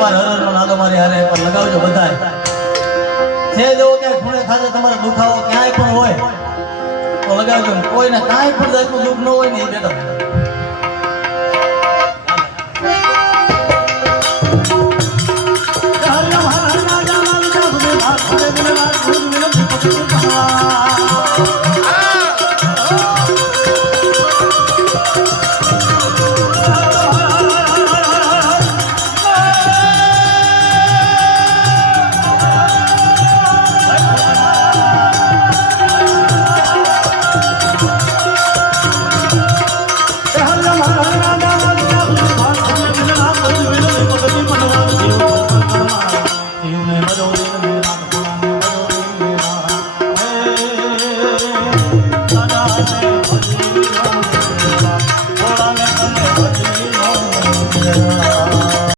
એકવાર હરરનો નાદો મારી હારે એકવાર લગાવજો બધાય છે જેવો ક્યાંય ખૂણે ખાતે તમારો દુખાવો ક્યાંય પણ હોય તો લગાવજો કોઈને કાંઈ પણ જાતનું દુઃખ ન હોય ને એ બેઠો